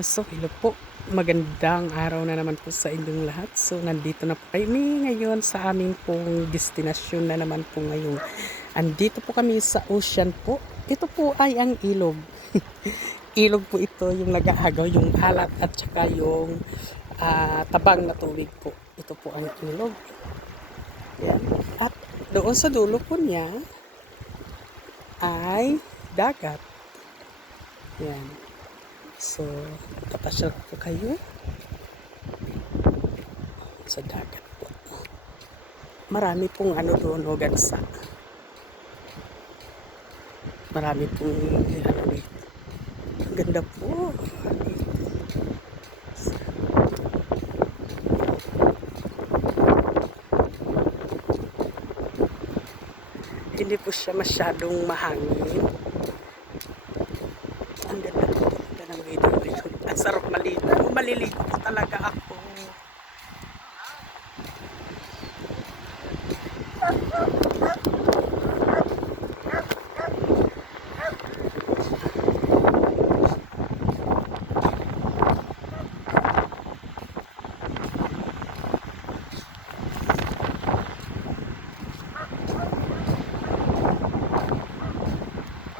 So, hello po. Magandang araw na naman po sa inyong lahat. So, nandito na po kami ngayon sa aming pong destinasyon na naman po ngayon. Andito po kami sa ocean po. Ito po ay ang ilog. Ilog po ito, yung nag-aagaw, yung alat at saka yung tabang na tubig po. Ito po ang ilog. Yan. At doon sa dulo po niya ay dagat. Yan. So, tapasyal po kayo sa dagat po. Marami pong ano doon, o gansa. Marami pong ano dito. Ang ganda po. Hindi po siya masyadong mahangin. Ang ganda po ng video ngayon. Ang sarap maligo. Maliligo po talaga